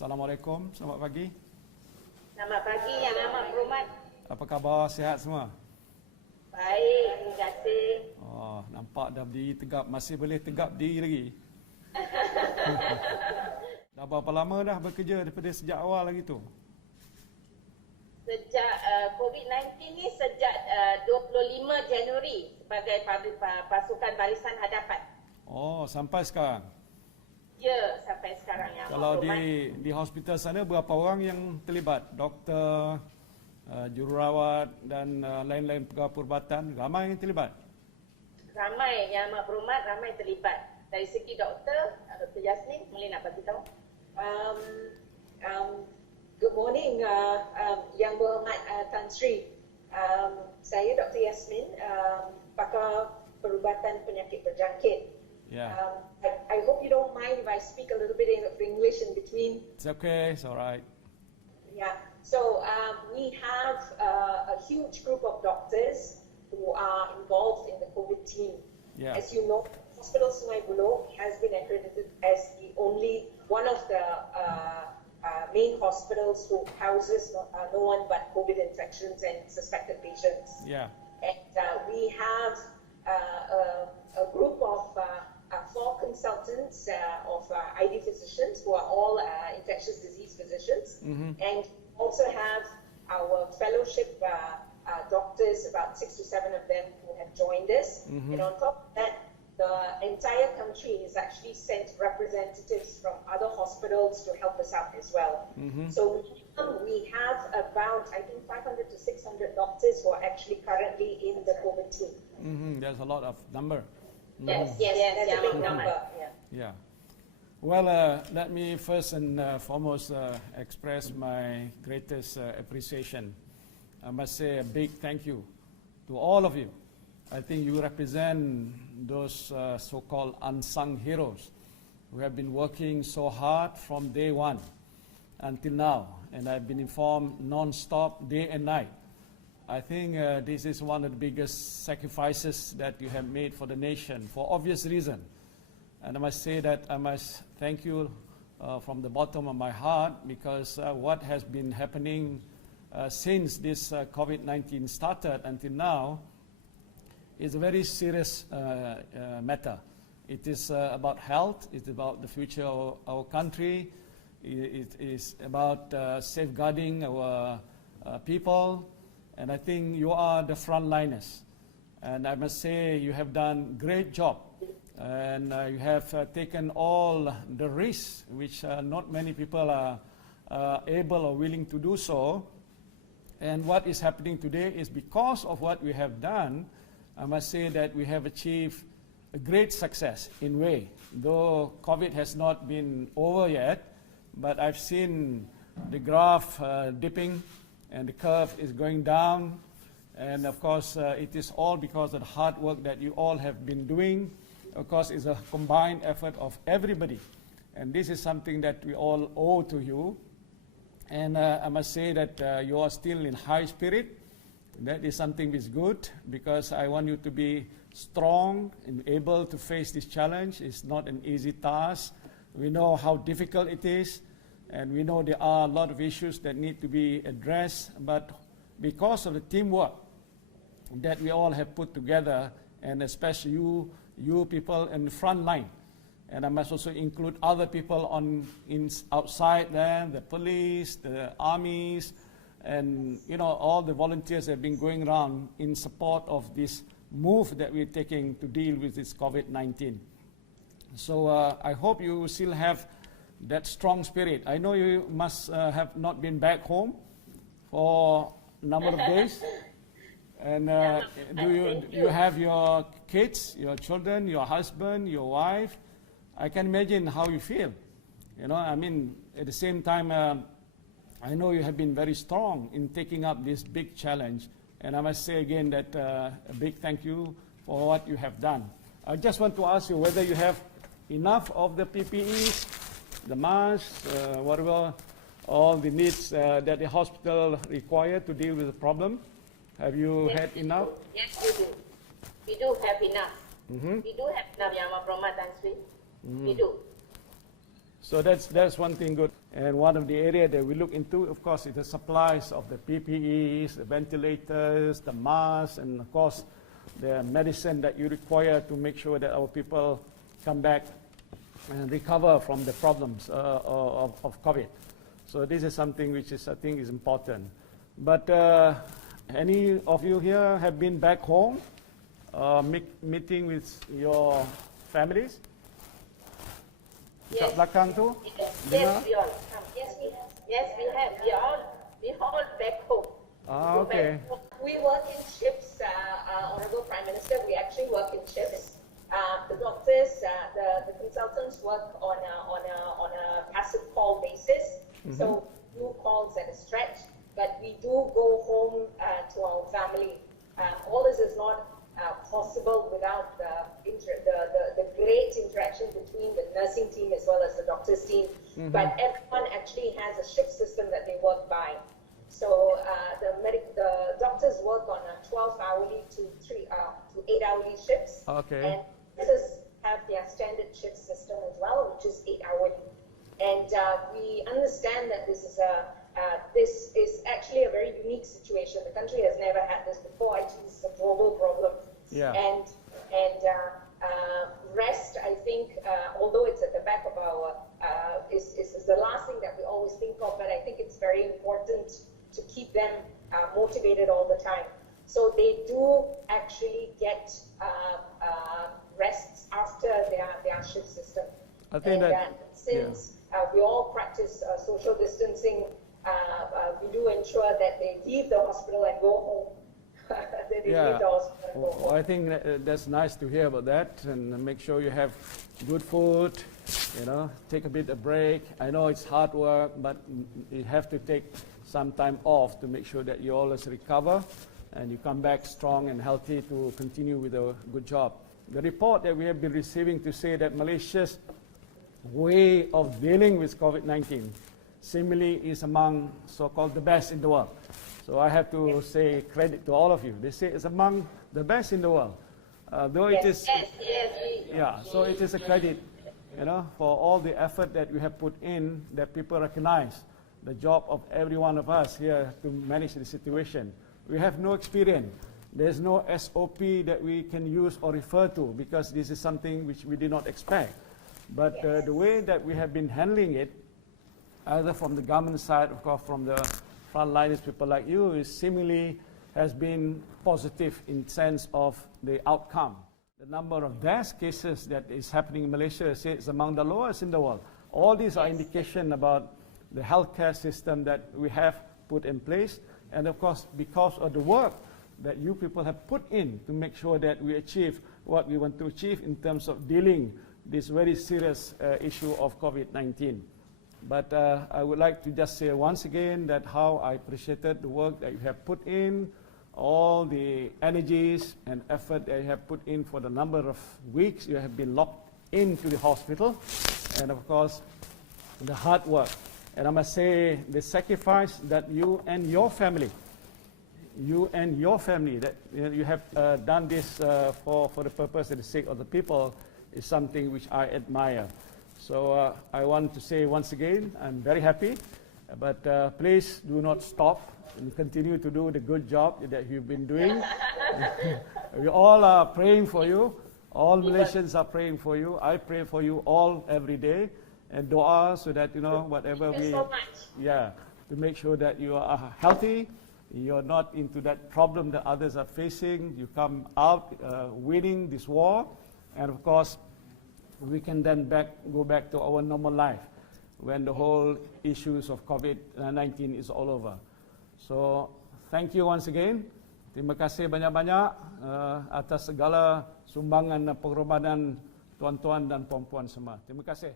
Assalamualaikum, selamat pagi. Selamat pagi Yang Amat Berhormat. Apa khabar, sihat semua? Baik, terima kasih. Oh, nampak dah berdiri tegap, masih boleh tegap diri lagi. Dah berapa lama dah bekerja daripada sejak awal lagi tu? Sejak COVID-19 ni sejak 25 Januari sebagai pasukan Barisan Hadapan. Oh, sampai sekarang? Ya, sampai sekarang Yang Amat Kalau Berhormat. di hospital sana berapa orang yang terlibat? Doktor, jururawat dan lain-lain pegawai perubatan, ramai yang terlibat? Ramai Yang Amat Berhormat, ramai terlibat. Dari segi doktor, Dr. Yasmin, boleh nak bagi tahu? Good morning, Yang Berhormat Tan Sri. Saya Dr. Yasmin, pakar perubatan penyakit berjangkit. Yeah. I hope you don't mind if I speak a little bit of English in between. It's okay, it's alright. Yeah. So we have a huge group of doctors who are involved in the COVID team. Yeah. As you know, Hospital Sungai Buloh has been accredited as the only one of the main hospitals who houses no one but COVID infections and suspected patients. Yeah. And we have a group of 4 consultants of ID physicians who are all infectious disease physicians. And also have our fellowship doctors, about 6 to 7 of them who have joined us. And on top of that, the entire country has actually sent representatives from other hospitals to help us out as well. So we have about, I think, 500 to 600 doctors who are actually currently in the COVID team. There's a lot of number. Yes, That's Yang a big Amat number. Berhormat. Yeah. Well, let me first and foremost express my greatest appreciation. I must say a big thank you to all of you. I think you represent those so-called unsung heroes who have been working so hard from day one until now. And I've been informed non-stop, day and night. I think this is one of the biggest sacrifices that you have made for the nation, for obvious reason. And I must say that I must thank you from the bottom of my heart, because what has been happening since this COVID-19 started until now is a very serious matter. It is about health, it's about the future of our country, it is about safeguarding our people, and I think you are the frontliners. And I must say you have done a great job. And you have taken all the risks, which not many people are able or willing to do so. And what is happening today is because of what we have done. I must say that we have achieved a great success in a way. Though COVID has not been over yet, but I've seen the graph dipping and the curve is going down. And of course, it is all because of the hard work that you all have been doing. Of course, it's a combined effort of everybody. And this is something that we all owe to you. And I must say that you are still in high spirit. That is something which is good, because I want you to be strong and able to face this challenge. It's not an easy task. We know how difficult it is, and we know there are a lot of issues that need to be addressed. But because of the teamwork that we all have put together, and especially you people in the front line, and I must also include other people outside there, the police, the armies, and all the volunteers have been going around in support of this move that we're taking to deal with this COVID-19. So I hope you still have that strong spirit. I know you must have not been back home for a number of days. And do you have your kids, your children, your husband, your wife? I can imagine how you feel. I mean, at the same time, I know you have been very strong in taking up this big challenge. And I must say again that a big thank you for what you have done. I just want to ask you whether you have enough of the PPEs, the masks, whatever, all the needs that the hospital require to deal with the problem. Have you had enough? Yes, we do. We do have enough. We do have enough, Yang Amat Berhormat Tan Sri. We do. So that's one thing good. And one of the area that we look into, of course, is the supplies of the PPEs, the ventilators, the masks, and of course, the medicine that you require to make sure that our people come back and recover from the problems of COVID. So this is something which is, I think, is important. But any of you here have been back home, meeting with your families? Kat belakang tu? Yes, we all. Yes, we have. Yes, we have. We all back home. Okay. We work in shifts, Honorable Prime Minister. We actually work in shifts. The doctors, the consultants work on a passive call basis. So do calls at a stretch, but we do go home to our family. All this is not possible without the great interaction between the nursing team as well as the doctors team. But everyone actually has a shift system that they work by. So the doctors work on a 12-hourly to 8-hourly shifts. Okay. And nurses have their standard shift system as well, which is 8-hourly. And we understand that this is actually a very unique situation. The country has never had this before. Actually, this is a global problem. Yeah. And rest, I think, although it's at the back of our, is the last thing that we always think of, but I think it's very important to keep them motivated all the time. So they do actually get rests after their shift system. I think that since we all practice social distancing, we do ensure that they leave the hospital and go home. Well, I think that's nice to hear about that, and make sure you have good food, take a bit of break. I know it's hard work, but you have to take some time off to make sure that you always recover and you come back strong and healthy to continue with a good job. The report that we have been receiving to say that Malaysia's way of dealing with COVID-19 seemingly is among so-called the best in the world. So I have to say credit to all of you. They say it's among the best in the world. Though it is, so it is a credit, for all the effort that we have put in, that people recognize the job of every one of us here to manage the situation. We have no experience. There's no SOP that we can use or refer to because this is something which we did not expect. But the way that we have been handling it, either from the government side, of course, from the frontliners, people like you, is seemingly has been positive in sense of the outcome. The number of death cases that is happening in Malaysia is among the lowest in the world. All these are indication about the healthcare system that we have put in place, and of course, because of the work that you people have put in to make sure that we achieve what we want to achieve in terms of dealing this very serious issue of COVID-19. But I would like to just say once again that how I appreciated the work that you have put in, all the energies and effort that you have put in for the number of weeks you have been locked into the hospital, and of course, the hard work. And I must say, the sacrifice that you and your family, that you have done this for the purpose and the sake of the people is something which I admire. So I want to say once again, I'm very happy, but please do not stop and continue to do the good job that you've been doing. We all are praying for you. All Malaysians are praying for you. I pray for you all every day. And dua so that, whatever Thank you so much. To make sure that you are healthy, you're not into that problem that others are facing, you come out winning this war, and of course, we can then go back to our normal life when the whole issues of COVID-19 is all over. So, thank you once again. Terima kasih banyak-banyak atas segala sumbangan dan pengorbanan tuan-tuan dan puan-puan semua. Terima kasih.